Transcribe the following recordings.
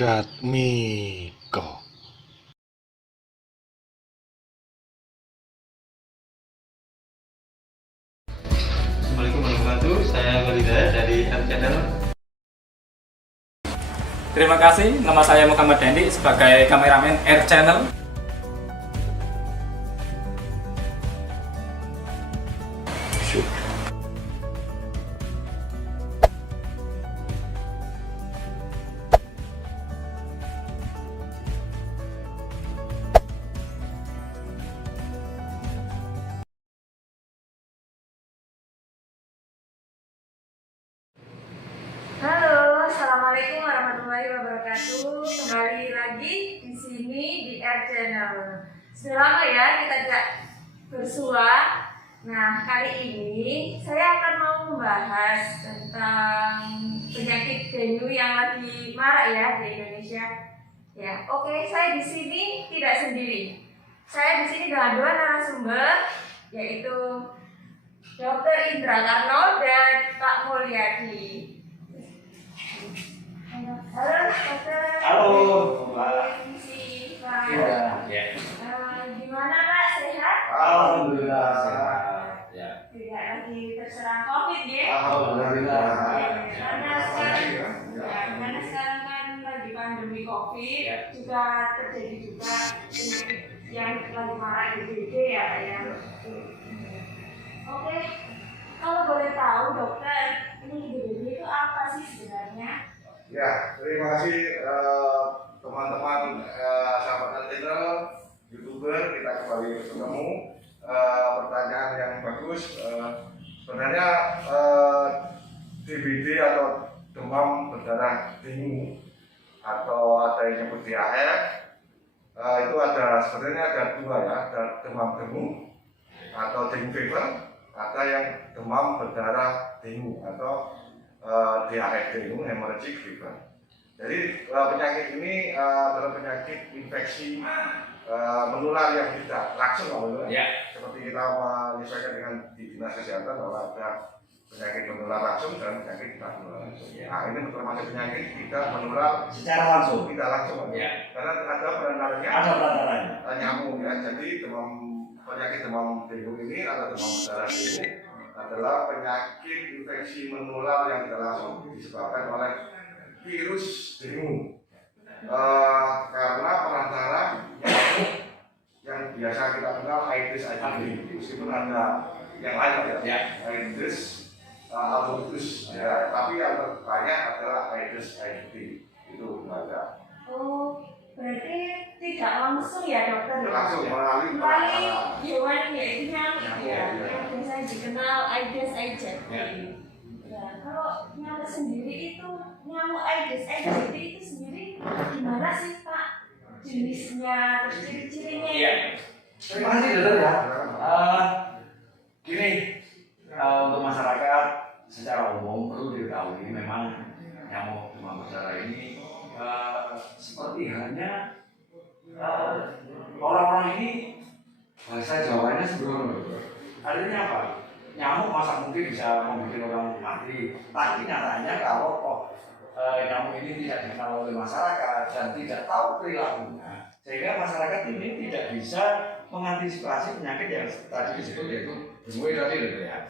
Jatmiko. Assalamualaikum warahmatullahi wabarakatuh. Saya Walida dari Air Channel. Terima kasih, nama saya Muhammad Dendi sebagai kameramen Air Channel. Halo, assalamualaikum warahmatullahi wabarakatuh. Kembali lagi di sini di Air Channel. Sudah lama ya kita tidak bersua. Nah, kali ini saya akan mau membahas tentang penyakit dengue yang lagi marak ya di Indonesia. Ya, oke, saya di sini tidak sendiri. Saya di sini dengan dua narasumber, yaitu Dr. Indra Karno dan Pak Mulyadi. Halo, dokter. Halo, Permisi, Pak. Ya. Gimana, Pak? Sehat? Alhamdulillah sehat. Ya. Tidak lagi terserang COVID ya? Alhamdulillah. Karena sekarang kan lagi pandemi COVID, Ya. juga terjadi juga penyakit yang lagi marak di DBD ya, Pak ya. Oke, kalau boleh tahu, dokter, ini DBD itu apa sih sebenarnya? Ya, terima kasih teman-teman sahabat channel, YouTuber, kita kembali bertemu. Pertanyaan yang bagus. Sebenarnya DBD atau demam berdarah dengue atau ada yang disebut DAF itu sebenarnya ada dua ya, ada demam dengue atau dengue fever, ada yang demam berdarah dengue atau DAF dengue hemorrhagic fever. Jadi penyakit ini adalah penyakit infeksi menular yang tidak langsung, Ya. seperti kita menyesuaikan dengan di dinas kesehatan bahwa ada penyakit menular langsung dan penyakit tidak menular langsung. Nah, ini termasuk penyakit tidak menular Secara langsung. tidak langsung, Ya. karena ada perantaranya Ada perantaranya. nyamuk ya. Jadi penyakit demam dengue ini atau demam berdarah dengue adalah penyakit infeksi menular yang tidak langsung disebabkan oleh virus dengue karena perantara yang biasa kita kenal Aedes aegypti, meskipun ada yang lain ya, Aedes albopictus ya, tapi yang terbanyak adalah Aedes aegypti itu ada. Oh, berarti tidak langsung ya dokter? Langsung melalui hewan yaitu nyamuk ya, Ya. yang biasanya dikenal Aedes aegypti. Ya. Ya, kalau nyamuk sendiri itu nyamuk Aedes aegypti itu sendiri gimana sih Pak? Jenisnya, terus ciri-cirinya? Iya. Terima kasih dokter ya. Gini, untuk masyarakat secara umum perlu diketahui memang nyamuk demam berdarah ini seperti halnya orang-orang ini bahasa Jawanya sembrono. Artinya apa? Nyamuk masa mungkin bisa membuat orang mati. Tapi nyatanya kalau nyamuk ini tidak dikenal oleh masyarakat dan tidak tahu perilakunya, sehingga masyarakat ini tidak bisa mengantisipasi penyakit yang tadi disebut yaitu dengue tadi gitu ya.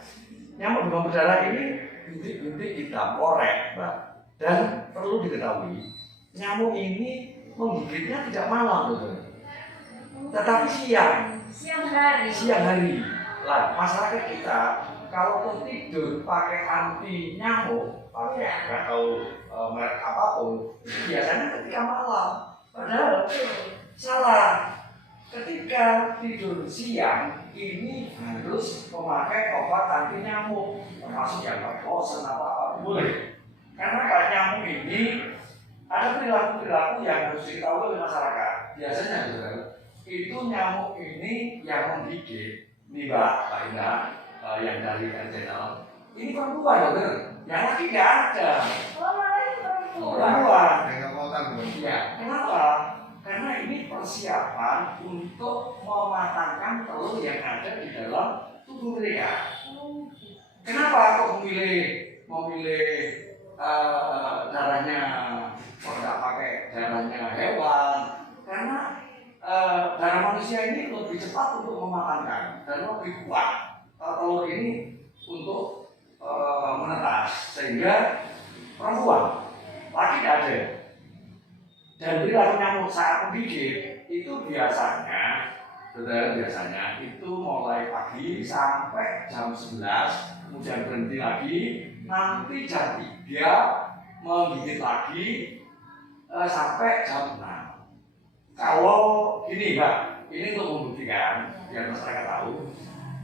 Nyamuk demam berdarah ini bintik-bintik hitam korek, Mbak. Dan perlu diketahui, nyamuk ini menggigitnya tidak malam betul, tetapi siang. Siang hari. Lah, masyarakat kita kalau tidur pakai anti nyamuk, pakai nggak tahu merek apapun, biasanya ketika malam. Padahal salah. Ketika tidur siang ini harus memakai obat anti nyamuk, termasuk yang lotion apa boleh. Karena kalau nyamuk ini ada perilaku-perilaku yang harus diketahui oleh masyarakat. Biasanya itu nyamuk ini yang menggigit. Ini Mbak Indah, yang dari channel. Ini perempuan dokter, yang laki nggak ada. Oh, malah Perempuan. Ya. Kenapa? Karena ini persiapan untuk mematangkan telur yang ada di dalam tubuh mereka. Kenapa kok memilih darahnya kok nggak pakai darah hewan. Karena darah manusia ini lebih cepat untuk memakankan dan lebih kuat telur ini untuk menetas, sehingga perempuan laki tidak ada. Dan perilaku nyamuk saat menggigit itu biasanya itu mulai pagi sampai jam 11, kemudian berhenti lagi, nanti jam 3 menggigit lagi sampai jam 6. Kalau ini Mbak, ini untuk membuktikan biar masyarakat tahu,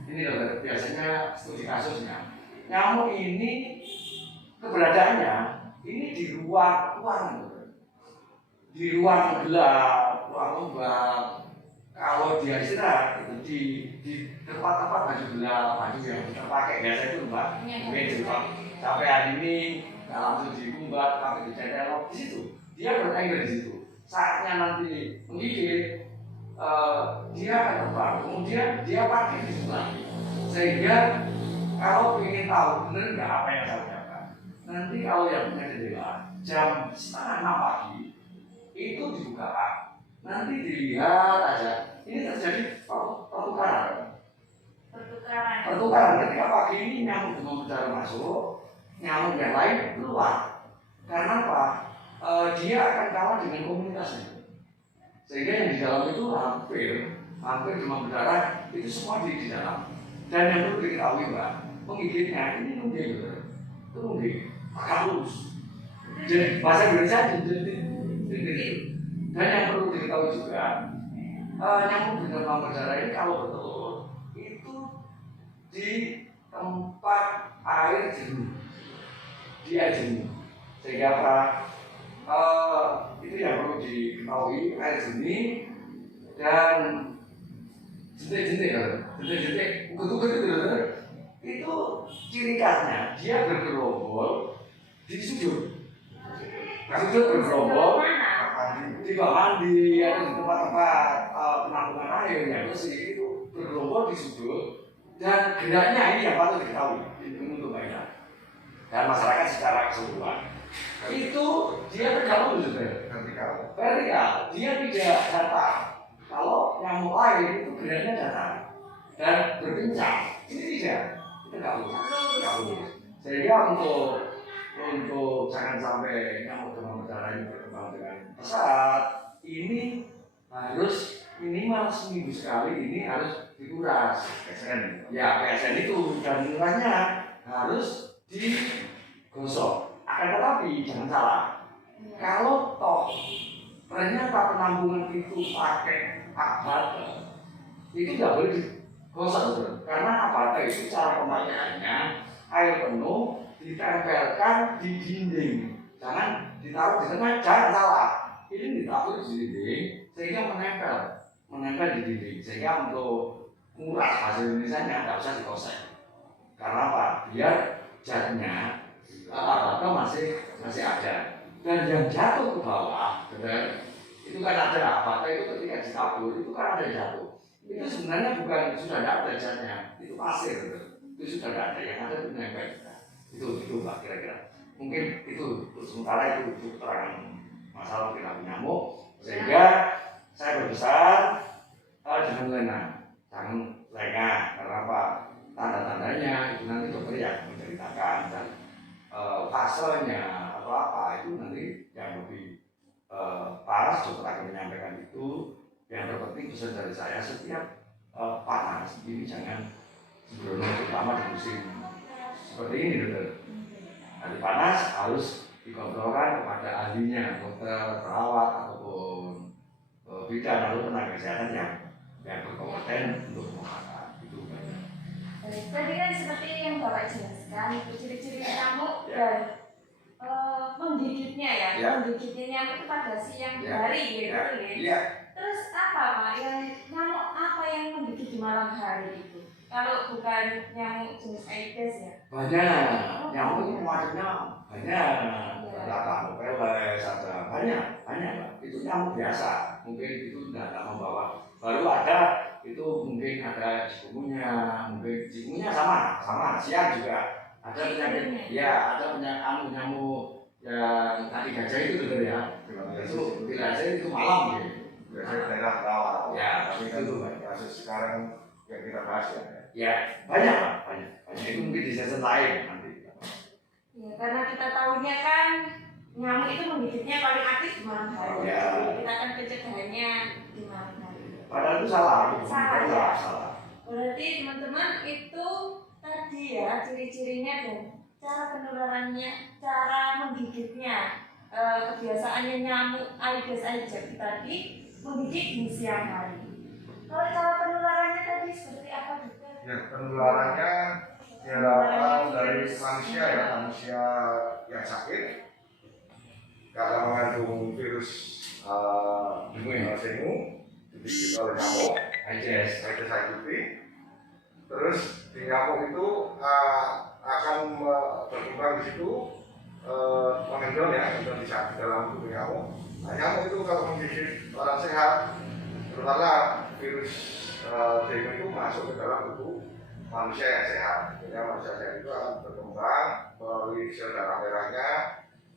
ini dokter, biasanya studi kasusnya nyamuk ini keberadaannya ini di ruang di ruang gelap, ruang lembab. Kalau dia istirahat itu di tempat-tempat baju gelap, baju yang kita pakai biasa itu Mbak, mungkin sampai hari ini nggak langsung dikumbat, tapi dicetelok di situ, dia bertengger di situ. Saatnya nanti menggigit, dia akan terbang, kemudian dia parkir di situ lagi. Sehingga kalau ingin tahu benar nggak apa yang saya ucapkan, nanti kalau yang punya jendela jam 5:30 pagi itu dibuka, nanti dilihat aja ini terjadi pertukaran ketika pagi ini nyamuk demam berdarah masuk, nyamuk yang lain keluar. Karena apa? Dia akan kalah dengan komunitasnya, sehingga yang di dalam itu hampir demam berdarah itu semua di dalam. Dan yang perlu diketahui Mbak, penggigitnya ini nungging, itu nungging, halus. Jadi bahasa Indonesia jadi. Dan yang perlu diketahui juga, nyamuk demam berdarah ini kalau bertelur itu di tempat air jenuh, di air jenuh. Sehingga apa? Itu yang perlu diketahui, air jernih dan jentik, ugut-ugut itu ciri khasnya dia bergerombol di sudut. Sudut bergerombol di bawah mandi atau di tempat-tempat penampungan air yang bersih itu bergerombol di sudut, dan geraknya ini yang patut diketahui untuk banyak dan masyarakat secara keseluruhan. Itu dia bergabung vertikal, dia tidak datar. Kalau nyamuk lain itu geraknya datar dan berbincang, ini tidak, kita nggak lurus. Sehingga untuk jangan sampai nyamuk demam berdarah ini berkembang dengan pesat, ini harus minimal seminggu sekali, ini harus dikuras. PSN. Ya, PSN itu, dan murahnya harus digosok. Akan tetapi jangan salah, kalau toh ternyata penampungan itu pakai abate, itu tidak boleh digosok, karena abate itu cara pemakaiannya air penuh ditempelkan di dinding, jangan ditaruh di tengah, jangan salah, ini ditaruh di dinding sehingga menempel di dinding, sehingga untuk nguras hasil Indonesia nggak usah digosok. Karena apa? Biar jadinya abate masih ada. Dan yang jatuh ke bawah, benar, itu kan ada abate itu ketika ditabur itu kan ada jatuh. Itu sebenarnya bukan sudah tidak ada jatnya, itu pasir, benar. Itu sudah tidak ada, yang ada itu nempel. Itu Pak kira-kira. Mungkin itu sementara itu keterangan masalah perilaku nyamuk, sehingga saya berbesar jangan lengah, karena apa? Tanda-tandanya itu nanti dokter yang menceritakan, dan fasenya atau apa itu nanti yang lebih parah dokter akan menyampaikan itu. Yang terpenting pesan dari saya, setiap panas ini jangan sembrono, terutama di musim seperti ini dokter. Hari panas harus dikontrolkan kepada ahlinya, dokter, perawat ataupun bidan atau tenaga kesehatan yang berkompeten untuk mengatakan itu. Tadi kan seperti yang Bapak jelaskan, itu ciri-ciri nyamuk dan menggigitnya ya. Menggigitnya nyamuk itu pada siang hari gitu ya. Terus apa Pak, nyamuk apa yang menggigit di malam hari itu? Kalau bukan nyamuk jenis Aedes ya? Banyak, nyamuk itu macamnya banyak. Ada Anopheles, ada banyak Pak. Itu nyamuk biasa, mungkin itu tidak membawa. Baru ada itu mungkin ada cikungunya sama siang juga ada penyakit, ya ada penyakit nyamuk yang tadi gajah itu betul ya. Itu gajah itu malam gitu. Biasanya daerah rawa. Ya, tapi kan kasus sekarang yang kita bahas ya. Ya, banyak Pak, banyak. Itu mungkin di season lain nanti. Ya, karena kita tahunya kan nyamuk itu menggigitnya paling aktif di malam hari. Ya. Jadi kita akan pencegahannya di malam hari. Padahal itu salah. Salah, ya. Salah. Berarti teman-teman itu tadi ya ciri-cirinya dan cara penularannya, cara menggigitnya, kebiasaannya nyamuk Aedes aegypti tadi menggigit di siang hari. Kalau cara penularannya tadi seperti apa juga? Ya, penularannya ya dari manusia ya, manusia yang sakit karena mengandung virus dengue digigit oleh nyamuk Aedes. Aedes aegypti. Terus di nyamuk itu akan berkembang di situ mengendon ya, mengendon di dalam tubuh nyamuk. Nah, nyamuk itu kalau menggigit orang sehat, terutama virus dengue itu masuk ke dalam tubuh manusia yang sehat. Jadi manusia sehat itu akan berkembang melalui sel darah merahnya,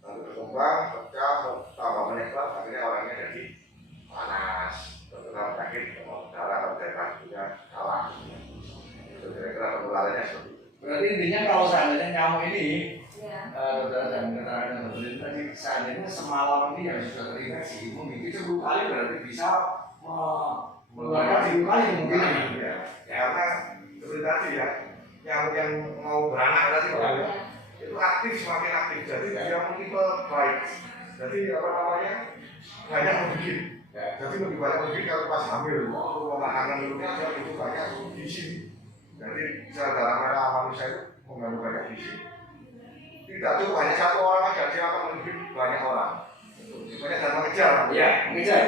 nanti berkembang, pecah, tambah menyebar, akhirnya orangnya jadi panas, terkena penyakit demam darah atau daya tahannya kalah. Itu kira-kira penularannya seperti itu. Berarti intinya kalau seandainya nyamuk ini, Ya. saudara dan keterangan yang betul tadi, seandainya semalam ini yang sudah terinfeksi, mungkin 10 kali berarti bisa mengeluarkan 10 kali kemungkinan. Ya, karena seperti tadi ya, yang mau beranak tadi Pak, itu aktif, semakin aktif. Jadi dia multiple bites. Jadi apa namanya, banyak menggigit. Jadi lebih banyak menggigit kalau pas hamil. Makanan dulunya dia itu banyak gizi. Jadi sel darah merah manusia itu mengandung banyak gizi. Tidak cukup hanya satu orang aja, dia akan menggigit banyak orang. Banyak dan mengejar. Ya, mengejar.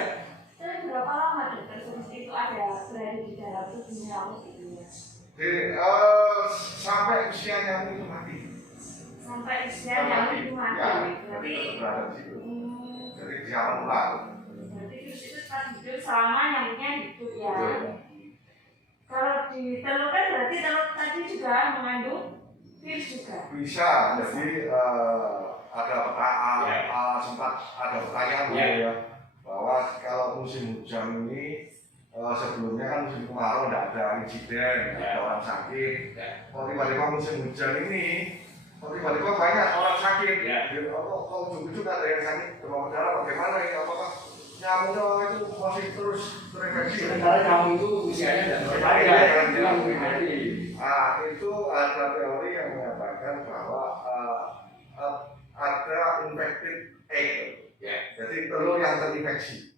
Tapi berapa lama dokter virus itu ada berada di dalam tubuh nyamuk itu ya? Sampai usia nyamuk itu mati. Sampai usia nyamuk itu mati. Ya, Berarti jadi tetap berada di situ. hmm, Jadi dia menular. berarti virus itu tetap hidup selama nyamuknya hidup ya. Kalau ditelurkan berarti telur tadi juga mengandung virus juga. Bisa, jadi ada sempat ada pertanyaan ya, bahwa kalau musim hujan ini sebelumnya kan musim kemarau tidak ada insiden, tidak ada orang sakit. Kalau tiba-tiba musim hujan ini, kalau tiba-tiba banyak orang sakit, kalau ujung-ujung ada yang sakit demam berdarah, bagaimana ini? Apakah nyamuknya itu masih terus terinfeksi? Sementara nyamuk itu usianya tidak terlalu Itu ada teori yang mengatakan bahwa ada infected egg, jadi telur yang terinfeksi.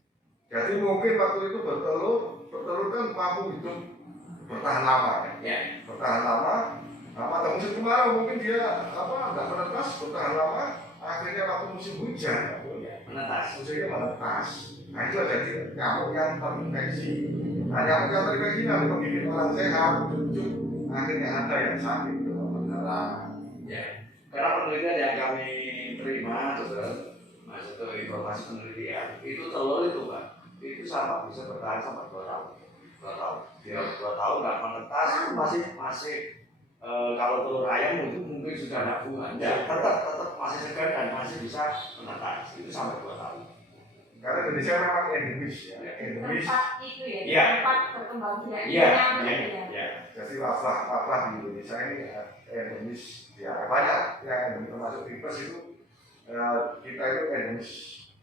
Jadi mungkin waktu itu bertelur kan mampu hidup bertahan lama, bertahan lama. Pada musim kemarau mungkin dia nggak menetas, bertahan lama. Akhirnya waktu musim hujan menetas. musimnya menetas. Nah itu jadi nyamuk yang terinfeksi. Nah nyamuk yang terinfeksi nanti menggigit orang sehat, cucuk. Akhirnya ada yang sakit demam berdarah. Karena penelitian yang kami terima, saudara, maksudnya informasi penelitian, itu telur itu Pak, itu sama bisa bertahan sampai 2 tahun. 2 tahun. Dia 2 tahun nggak menetas, itu masih kalau telur ayam itu mungkin sudah ada bunga, tetap masih segar dan masih bisa menetas. Itu sampai 2 tahun. Karena Indonesia memang endemis ya, endemis. Tempat itu ya, tempat berkembang biak nyamuk ya. Jadi wabah di Indonesia ini endemis ya, banyak yang endemis termasuk tipes itu kita itu endemis.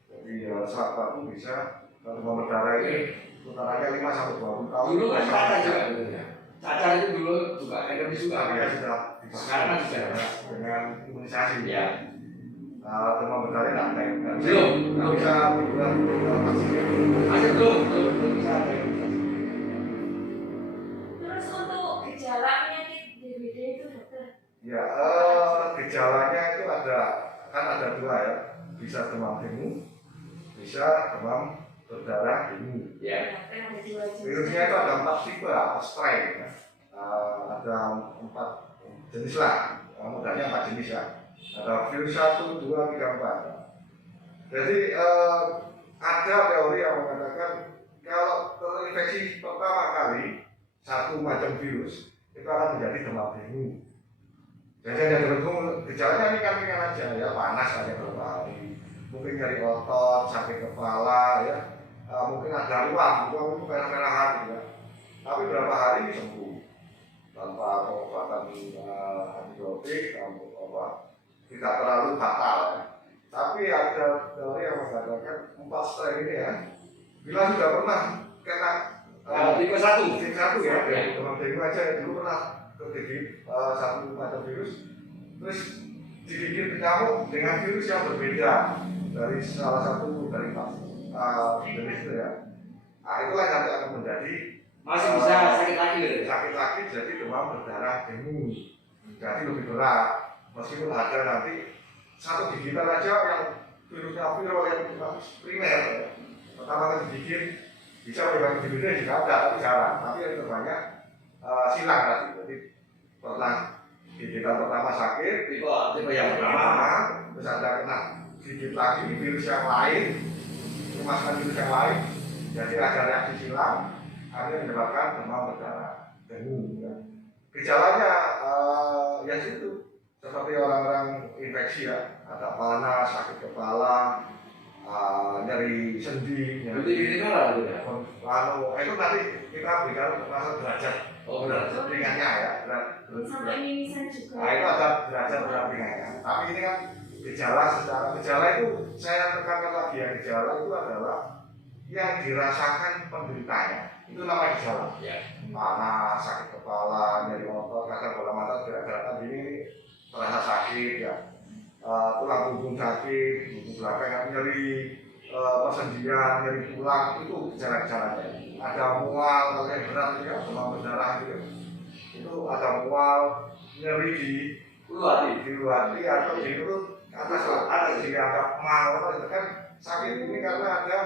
Jadi saat waktu bisa demam berdarah ini putarannya 5 sampai 20 tahun. Dulu kan cacar juga gitu ya. Cacar itu dulu juga endemis juga. Ya sudah Sekarang kan sudah ada dengan imunisasi. ya. Demam berdarah tidak Belum. nggak bisa vaksinnya. Masih belum bisa. Terus untuk gejala penyakit DBD itu dokter? Ya, gejalanya itu ada 2 ya, bisa demam dengue, bisa demam berdarah dengue. Ya. Ada 2 jenis. Virusnya itu ada 4 tipe atau strain, ya. Ada 4 jenis lah, mudahnya 4 jenis ya. Ada virus 1, 2, 3, 4. Jadi ada teori yang mengatakan kalau terinfeksi pertama kali satu macam virus itu akan menjadi demam dengue. Jadi ada dengung, gejalanya ringan-ringan aja ya, panas aja beberapa hari, mungkin nyeri otot, sakit kepala ya, mungkin ada ruam itu merah-merahan ya. Tapi berapa hari sembuh tanpa pengobatan antibiotik, tidak terlalu fatal ya. Tapi ada teori yang mengatakan 4 strain ini ya, bila sudah pernah kena tipe 1 ya, demam dengue aja dulu pernah kegigit satu macam virus, terus digigit nyamuk dengan virus yang berbeda dari salah satu dari jenis itu ya. Nah, itulah yang nanti akan menjadi masih bisa sakit lagi gitu. Sakit lagi jadi demam berdarah dengue, jadi lebih berat. Meskipun ada nanti satu gigitan aja yang virusnya viral yang primer, pertama kali digigit bisa menyebabkan hidupnya juga ada, tapi jarang. Tapi yang terbanyak silang tadi. Jadi pernah gigitan pertama sakit, tipe yang pertama, terus ada kena gigit lagi virus yang lain, memasukkan virus yang lain, jadi ada reaksi silang, akhirnya menyebabkan demam berdarah dengue. Ya. Gejalanya ya itu seperti orang-orang infeksi ya, ada panas, sakit kepala, nyeri sendi, itu lah gitu ya. Lalu itu nanti kita berikan rasa derajat derajat ringannya ya, Sampai mimisan juga. Nah itu ada derajat berat ringannya. Tapi ini kan gejala itu saya tekankan lagi ya, gejala itu adalah yang dirasakan penderitanya. Itu namanya gejala. Ya. Panas, sakit kepala, nyeri otot, kadang bola mata gerak-gerakan ini terasa sakit ya. Tulang punggung sakit, punggung belakang nyeri, persendian, nyeri tulang, itu gejala-gejalanya. Ada mual, kalau yang berat ya, demam berdarah gitu. Itu ada mual, nyeri di luar hati atau di perut atas ada mal itu kan sakit ini karena ada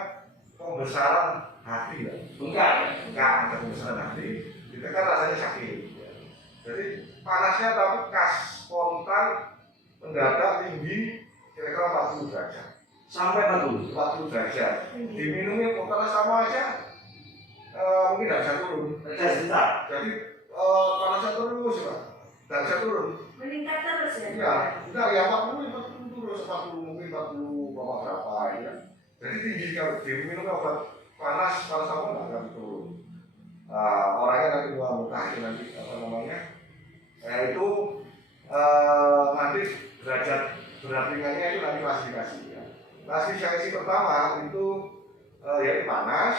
pembesaran hati ya. Enggak ada pembesaran hati, itu kan rasanya sakit. Jadi panasnya tapi khas, spontan, mendadak, tinggi, kira-kira 40 derajat Sampai 40 derajat. Diminumnya panas sama aja, mungkin tidak bisa turun. Jadi panasnya terus Pak, tidak bisa turun. Meningkat terus ya? Iya, enggak ya 40 terus 40 mungkin 40 berapa ya. Jadi tinggi kalau diminum obat panas sama nggak akan turun. Orangnya nanti muntah nanti apa namanya? Itu nanti derajat berat ringannya itu nanti klasifikasi ya. Klasifikasi pertama itu yaitu panas,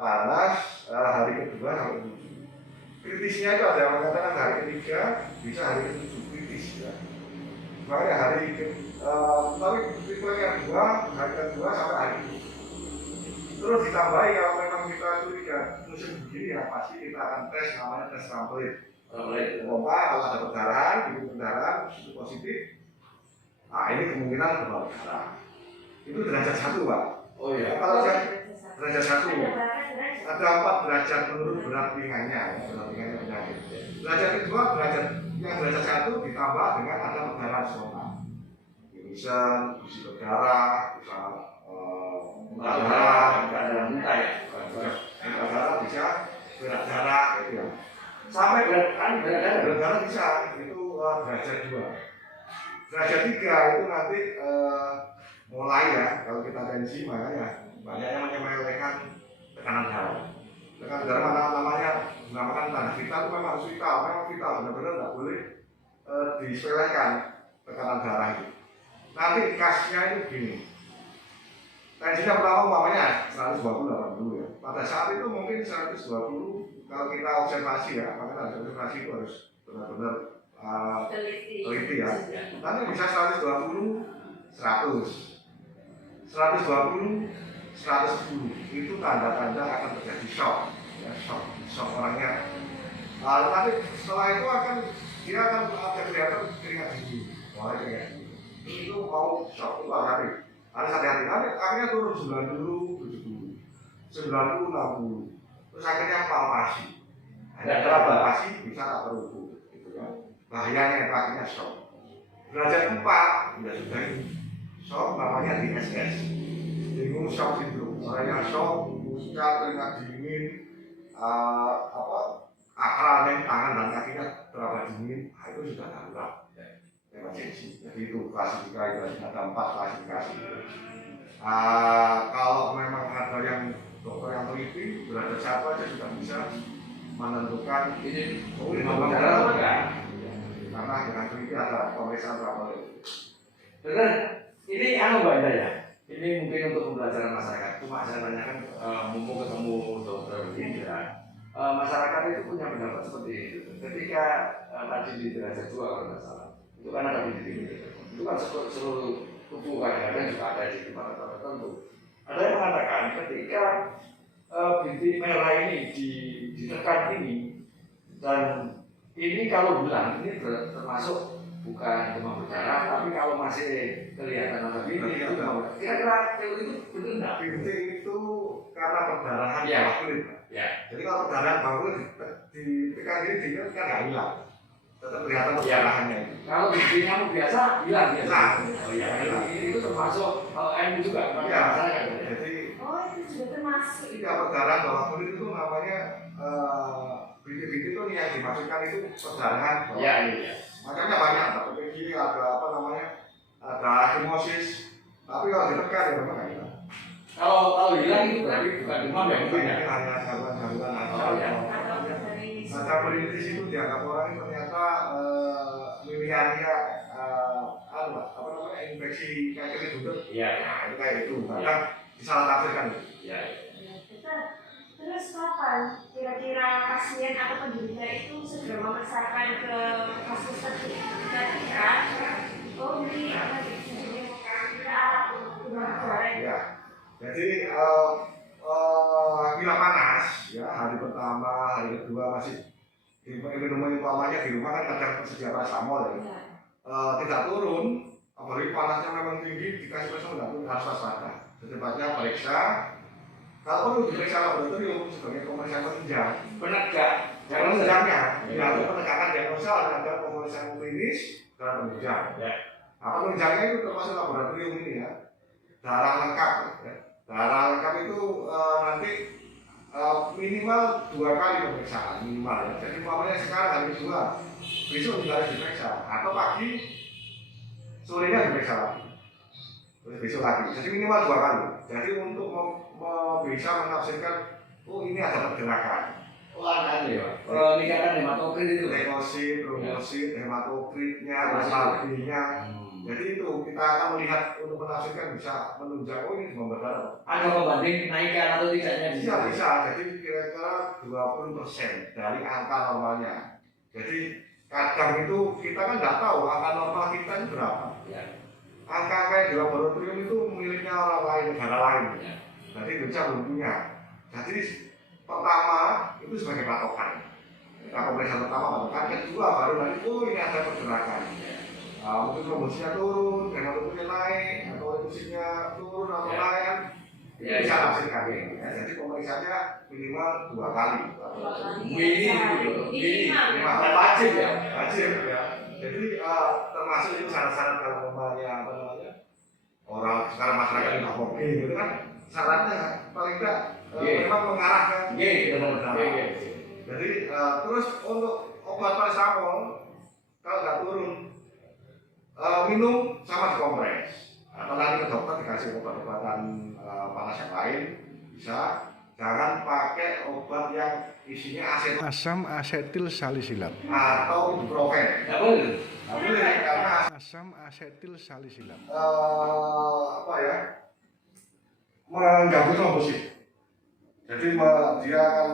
hari kedua sampai 7. Kritisnya itu ada yang mengatakan hari ketiga bisa hari ke-7 kritis ya. Makanya tapi tipe yang kedua, hari kedua sampai hari ke-7. Terus ditambahi kalau memang kita curiga musim begini ya pasti kita akan tes namanya tes sampling. Pompa kalau ada perdarahan, itu positif. Nah ini kemungkinan demam berdarah. Itu derajat 1 Pak. Oh iya. Kalau derajat 1 ada 4 derajat menurut berat ringannya, penyakit. Derajat kedua derajat 1 ditambah dengan ada perdarahan spontan. Mimisan, isi berdarah, bisa muntah bisa berat darah gitu ya. Sampai berat darah bisa itu derajat 2. Derajat 3 itu nanti mulai ya kalau kita tensi makanya banyak yang menyepelekan tekanan darah. Tekanan darah namanya dinamakan tanda vital itu memang vital benar-benar nggak boleh disepelekan tekanan darah itu. Nanti kasnya itu gini. Tensinya pertama umpamanya 120/80 ya. Pada saat itu mungkin 120 kalau kita observasi ya, maka observasi itu harus benar-benar teliti ya. Nanti bisa 120/100, 120/110 itu tanda-tanda akan terjadi shock, ya, shock orangnya. Nanti setelah itu dia akan ada kelihatan keringat dingin, mulai keringat dingin. Itu mau shock itu harus hati-hati. Nanti akhirnya turun 90, 70, 90, 60. Terus akhirnya palpasi. Ada palpasi bisa tak terukur, gitu kan. Bahayanya itu akhirnya shock. Derajat 4 ya sudah ini. Shock namanya DSS. Bingung shock syndrome. Orangnya shock, pucat, keringat dingin, akralnya tangan dan kakinya terlalu dingin, itu sudah darurat emergency. Jadi itu klasifikasi, ada 4 klasifikasi. Kalau memang ada yang dokter yang teliti, berada siapa aja sudah bisa menentukan ini demam berdarah atau enggak. Karena dengan teliti ada pemeriksaan travel. Benar, ini Mbak Indah ya. Ini mungkin untuk pembelajaran masyarakat. Cuma saya tanyakan, mumpung ketemu dokter Indra, masyarakat itu punya pendapat seperti itu. Ketika tadi di derajat 2 kalau nggak salah, itu kan ada bintik-bintik. Itu kan seluruh tubuh kadang-kadang juga ada di tempat tertentu. Ada yang mengatakan ketika bintik merah ini ditekan ini, dan ini kalau bilang ini termasuk bukan demam berdarah, tapi kalau masih kelihatan ada bintik itu kira-kira teori itu benar nggak? Bintik itu karena perdarahan Ya. bawah kulit. Ya. Jadi kalau perdarahan bawah kulit ditekan gini dingin kan nggak hilang, tetap kelihatan perdarahannya itu. Kalau bintik nyamuk biasa hilang ya. Hilang. Oh iya, itu termasuk ilmu juga kan? Iya. Masyarakat. Jadi Oh, itu juga termasuk. ya perdarahan bawah kulit itu namanya bintik-bintik itu yang dimaksudkan itu perdarahan. Iya, iya. Macamnya banyak, ada PPG, ada apa namanya, ada hemosis. Tapi kalau ditekan ya memang nggak hilang. Kalau hilang itu berarti bukan demam ya, Mungkin bukan ya? hanya gangguan-gangguan aja. Oh, iya. Atau dari Mata perintis itu dianggap orang ini ternyata miliaria apa namanya infeksi kayak kulit buntut. Iya. Nah itu kayak itu. Kadang disalah tafsirkan. Iya. Terus kapan kira-kira pasien atau penderita itu segera memeriksakan ke puskesmas ketika oh ini apa kita demam berdarah. Ya. Jadi bila panas ya hari pertama, hari kedua masih minum umpamanya di rumah kan kadang tersedia paracetamol ya. Tidak turun, apalagi panasnya memang tinggi, dikasih paracetamol tidak turun, harus waspada. Secepatnya periksa. Kalau perlu diperiksa laboratorium sebagai pemeriksaan penunjang. Penegak. Penunjangnya, ya itu penegakan diagnosa ada pemeriksaan klinis dan penunjang. Ya. Nah, penunjangnya itu termasuk laboratorium ini ya. Darah lengkap. Ya. Darah lengkap itu nanti minimal 2 kali pemeriksaan minimal ya. Jadi umpamanya sekarang hari 2, besok juga harus diperiksa atau pagi sorenya diperiksa lagi. Terus besok lagi. Jadi minimal 2 kali. Jadi untuk bisa menafsirkan oh ini ada pergerakan. Oh, ada ya. Peningkatan hematokrit itu. Leukosit, trombosit, hematokritnya, plasmabinya. Jadi itu kita akan melihat untuk menafsirkan bisa menunjang oh ini demam berdarah. Ada pembanding kenaikan atau tidaknya di Bisa bisa. Jadi kira-kira 20% dari angka normalnya. Jadi kadang itu kita kan nggak tahu angka normal kita itu berapa. Ya. Angka kayak di laboratorium itu miliknya orang lain, negara lain. Ya. Jadi Indonesia belum punya. Jadi pertama itu sebagai patokan. Kita pemeriksaan pertama patokan, kedua baru nanti oh ini ada pergerakan. Mungkin trombositnya turun, hematokritnya naik, atau leukositnya turun atau naik kan. Ya, Bisa ya. tafsirkan ini. Ya, jadi pemeriksaannya minimal 2 kali. Minimal wajib ya. Wajib ya. Jadi termasuk itu syarat-syarat kalau umpamanya apa namanya orang sekarang masyarakat nggak kopi gitu kan syaratnya paling tidak memang mengarah ke demam berdarah. Jadi terus untuk obat paracetamol kalau nggak turun minum sama dikompres atau nanti ke dokter dikasih obat-obatan panas yang lain bisa. Jangan pakai obat yang isinya asam asetil salisilat atau ibuprofen. Nggak boleh. Nggak boleh karena asam asetil salisilat apa ya mengganggu trombosit. Jadi dia akan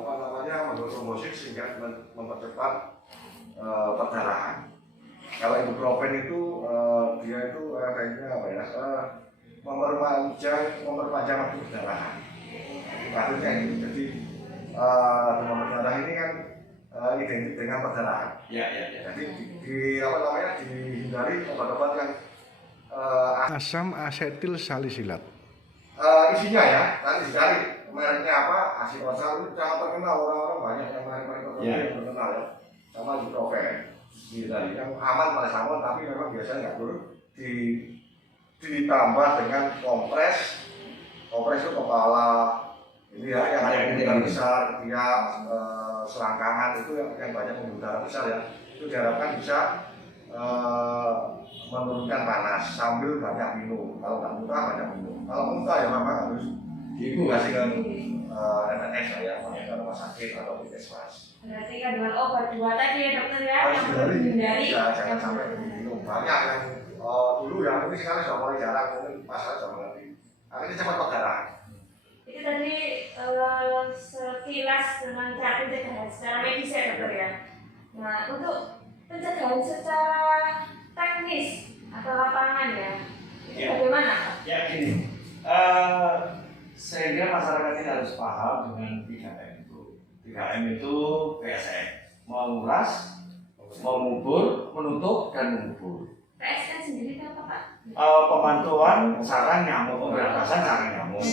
apa namanya mengganggu trombosit sehingga mempercepat perdarahan. Kalau ibuprofen itu dia itu efeknya apa ya memperpanjang waktu perdarahan. Kasusnya ini jadi demam berdarah ini kan identik dengan perdarahan. Ya. Jadi di apa namanya dihindari obat-obat yang asam asetil salisilat isinya ya nanti dicari mereknya apa asitosal itu sangat terkenal orang-orang banyak yang merek-merek tertentu yang terkenal ya sama ibuprofen dihindari yang aman paracetamol tapi memang biasanya nggak turun ditambah dengan kompres itu kepala ini ya yang ada yang besar dia selangkangan itu yang banyak pembuluh darah besar ya, itu diharapkan bisa menurunkan panas sambil banyak minum. Kalau nggak muntah banyak minum. Kalau muntah ya memang harus dikasih ke MNS ya, ke rumah sakit atau puskesmas. Berarti kandungan obat dua tadi ya dokter ya, Harus yang perlu dihindari. ya, jangan sampai minum. Banyak yang dulu ya, mungkin sekarang sudah mulai jarang, mungkin masalah sudah mengerti. Akhirnya cepat kok darah. Itu tadi sekilas dengan cara pencegahan secara medis ya dokter ya. Nah untuk pencegahan secara teknis atau lapangan ya, itu Ya. bagaimana Pak? Ya gini, sehingga masyarakat ini harus paham dengan 3M itu. 3M itu PSN, menguras, mengubur, menutup, dan mengubur. PSN sendiri itu apa Pak? Pemantauan sarang nyamuk, pemberantasan sarang nyamuk.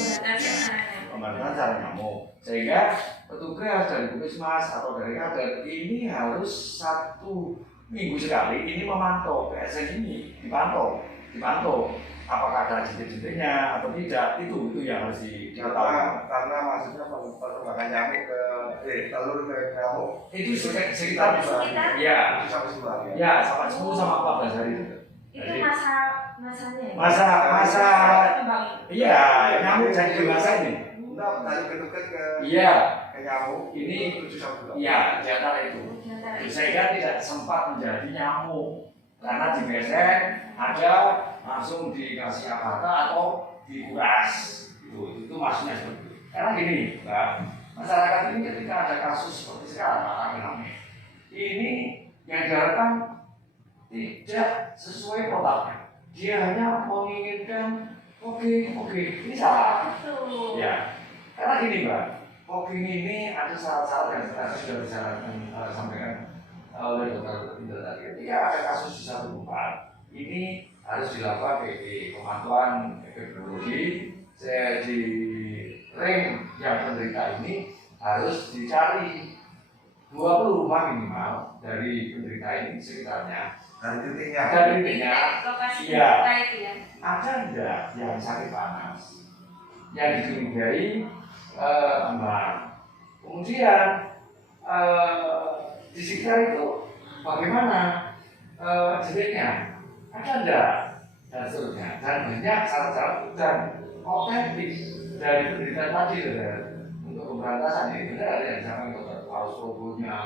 Pemberantasan sarang nyamuk. Sehingga petugas dari puskesmas atau dari kader ini harus 1 minggu sekali ini memantau PSN ini, dipantau apakah ada jentik-jentiknya atau tidak, itu yang harus diketahui. Karena maksudnya perkembangan nyamuk ke telur ke nyamuk Itu sekitar ya sampai sebulan ya. ya sampai 10 sama 14 hari itu. Itu Jadi, masanya ya? masa Kembang. iya nyamuk jadi dewasa ini. Enggak, dari ketukan ke Iya, nyamuk ini 7 sampai 12. iya di antara itu. Sehingga tidak sempat menjadi nyamuk karena di BSN ada langsung dikasih apata atau dikuras. Itu maksudnya seperti itu. Karena gini, Mbak, masyarakat ini ketika ada kasus seperti sekarang ini yang diharapkan tidak sesuai protapnya. Dia hanya menginginkan oke, ini salah. Betul. Ya, karena gini Mbak, fogging ini ada syarat-syarat yang tadi sudah disampaikan oleh dokter Indra tadi. Ketika ada kasus di satu tempat, ini harus dilakukan pemantauan epidemiologi. Di ring yang penderita ini harus dicari 20 rumah minimal dari penderita ini sekitarnya. Dari titiknya. Lokasi Iya. kita itu ya. Ada enggak yang sakit panas yang dicurigai demam? Kemudian di sekitar itu bagaimana jentiknya? Ada enggak? Dan seterusnya. Dan banyak syarat-syarat dan otentik dari penderita tadi untuk pemberantasan ini benar ada yang disampaikan dokter, harus probonya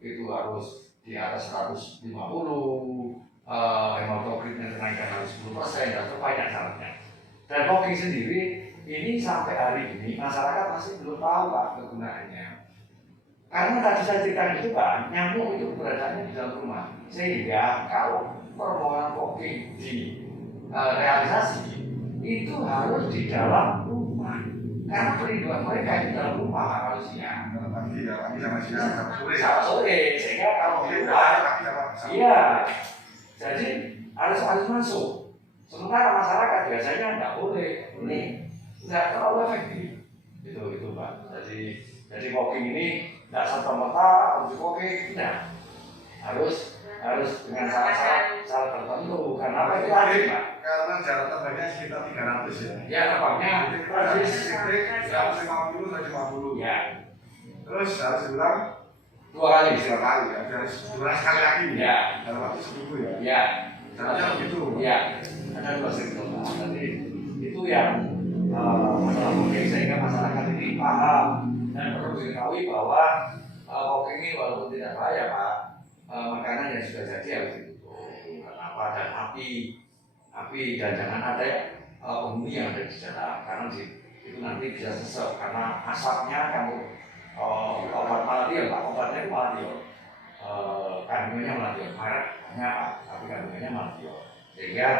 itu harus di atas 150, hematokritnya kenaikan harus 10% dan banyak syaratnya. Dan fogging sendiri ini sampai hari ini masyarakat masih belum tahu Pak kegunaannya. Karena tadi saya ceritakan itu Pak, nyamuk itu keberadaannya di dalam rumah. Sehingga kalau permohonan fogging di realisasi itu harus di dalam rumah. Karena perlindungan mereka di dalam rumah harusnya. Pagi sama siang sama sore. Sama sore, sehingga kalau Jadi keluar pagi sama siang. iya, jadi harus masuk. Sementara masyarakat biasanya nggak boleh, ini nggak terlalu efektif. Itu Pak. Jadi fogging ini nggak serta-merta harus fogging, tidak. Harus dengan syarat tertentu. Karena apa itu tadi Pak? Karena jarak terbangnya sekitar 300 ya. Ya terbangnya Harus titik 150 sampai 50. ya Terus harus diulang 2 kali. 3 kali ya. Harus diulang sekali lagi. Ya. Dalam waktu seminggu ya. Ya. Caranya begitu. Ya. Ada 2 siklus. Jadi itu yang masalah fogging sehingga masyarakat ini paham dan perlu diketahui bahwa fogging ini walaupun tidak bahaya Pak, makanan yang sudah jadi harus ditutup. Kenapa? Dan api dan jangan ada penghuni yang ada di dalam karena itu nanti bisa sesek karena asapnya kalau obat maladiol Pak, obatnya itu maladiol, kandungannya maladiol, mereknya Pak, tapi kandungannya maladiol, sehingga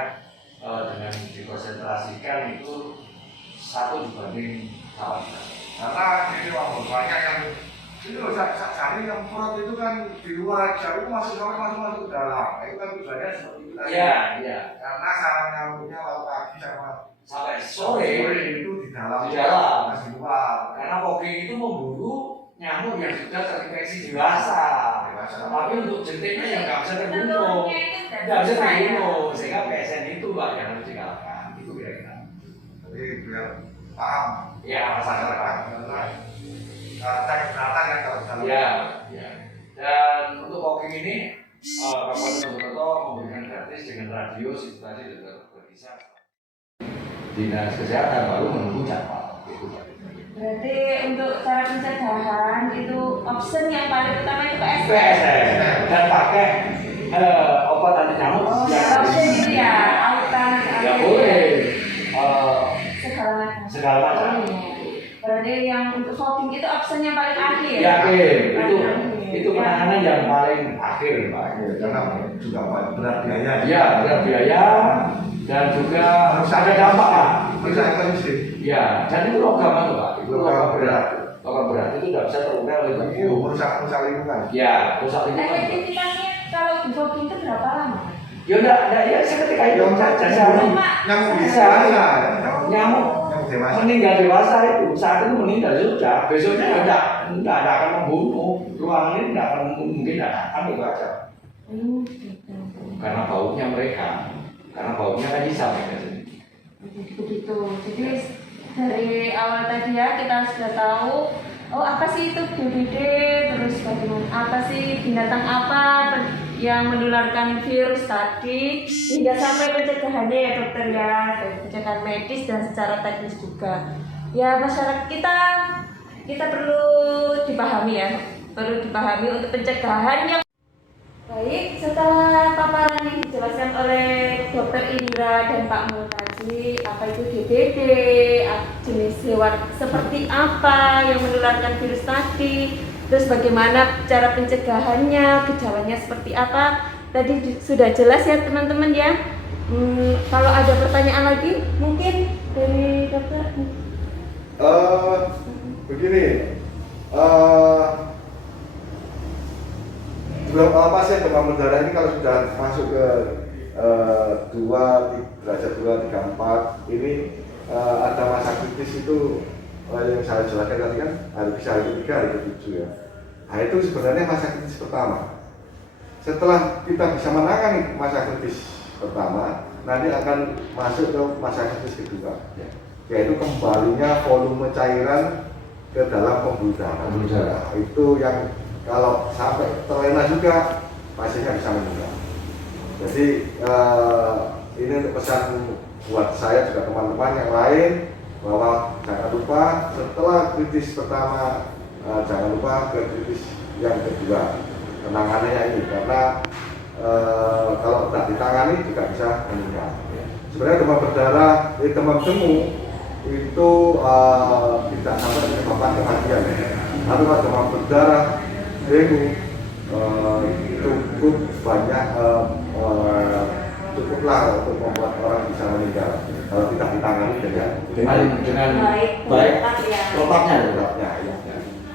dengan dikonsentrasikan itu 1:8. Karena ini banyak yang itu loh, cari yang perut itu kan di luar jauh itu masuk ke dalam. Itu kan tujuannya seperti itu tadi. Iya. Karena sarang nyamuknya waktu pagi sama Sampai sore itu di dalam. Di dalam. Masih luar. karena fogging itu memburu nyamuk yang sudah terinfeksi dewasa. Tapi untuk jentiknya yang nggak bisa terbunuh, nggak bisa terbunuh, sehingga PSN itu Pak yang harus dikalahkan. Itu kira-kira. Jadi biar paham. Ya masyarakat. Karena cek kesehatan kan kalau misalnya. Ya, ya. Dan untuk walking ini Kabupaten Mojokerto memberikan gratis dengan radius itu tadi sudah berkisar. Dinas Kesehatan baru menunggu jadwal. Gitu. Berarti untuk cara pencegahan itu option yang paling utama itu PSS. PSS dan pakai obat anti nyamuk. Oh, ya, option itu ya, autan. Ya boleh. Segala macam. Segala macam. Oh, iya. Berarti yang untuk voting itu option yang paling akhir. Ya, itu penanganan yang paling akhir, Pak. Karena juga berat biaya. Ya, berat biaya dan juga ada dampak, Pak. Bisa kondisi. Ya, dan itu logam itu, Pak. Itu logam berat. Logam berat itu tidak bisa terurai oleh tubuh. Merusak lingkungan. Ya, rusak lingkungan. Efektivitasnya kalau di voting itu berapa lama? Ya udah, ya seketika itu saja. Nyamuk bisa. Nyamuk dewasa. meninggal dewasa itu saat itu meninggal sudah, besoknya tidak akan membunuh, ruangan ini tidak akan mungkin tidak akan itu aja. Karena baunya mereka, karena baunya kan bisa mereka sendiri. Begitu. Jadi dari awal tadi ya kita sudah tahu, oh apa sih itu DBD, terus bagaimana, apa sih binatang apa yang menularkan virus tadi, hingga sampai pencegahannya ya dokter ya, dari pencegahan medis dan secara teknis juga. Ya masyarakat kita perlu dipahami ya, perlu dipahami untuk pencegahan yang baik. Setelah paparan yang dijelaskan oleh Dr. Indra dan Pak Mul tadi, apa itu DBD, jenis hewan seperti apa yang menularkan virus tadi, terus bagaimana cara pencegahannya, gejalanya seperti apa, tadi sudah jelas ya teman-teman ya. Kalau ada pertanyaan lagi, mungkin dari dokter. Begini. Pasien demam berdarah ini kalau sudah masuk ke derajat 2, 3, 4 ini ada masa kritis itu yang saya jelaskan tadi kan hari ke-3, hari ke-7 ya. Nah itu sebenarnya masa kritis pertama. Setelah kita bisa menangani masa kritis pertama, nanti akan masuk ke masa kritis kedua, yaitu kembalinya volume cairan ke dalam pembuluh darah. Itu yang kalau sampai terlena juga pasiennya bisa meninggal. Jadi ini untuk pesan buat saya juga teman-teman yang lain bahwa jangan lupa setelah kritis pertama jangan lupa ke kritis yang kedua penanganannya ini, karena kalau tidak ditangani juga bisa meninggal. Sebenarnya demam berdarah, demam demu itu tidak sampai menyebabkan kematian. Tapi kalau demam berdarah, dengue itu cukup banyak, cukuplah untuk membuat orang bisa meninggal kalau tidak ditangani dengan baik protapnya ya.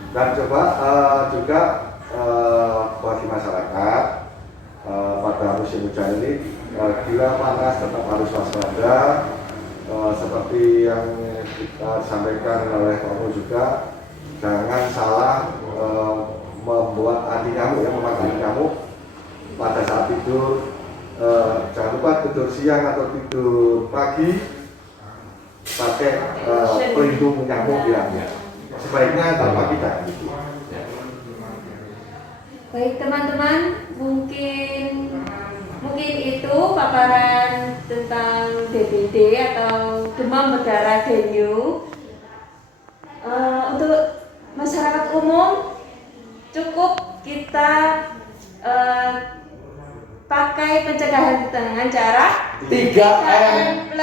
Dan coba juga bagi masyarakat pada musim hujan ini bila panas tetap harus waspada, seperti yang kita sampaikan oleh Pak Mul juga, jangan salah membuat anti nyamuk ya, memakai anti nyamuk pada saat tidur. Jangan lupa tidur siang atau tidur pagi pakai pelindung nyamuk ya. Sebaiknya tanpa kita. Baik teman-teman, mungkin itu paparan tentang DBD atau demam berdarah dengue. Untuk masyarakat umum cukup kita pakai pencegahan dengan cara 3M+.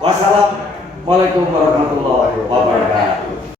Wassalamualaikum warahmatullahi wabarakatuh.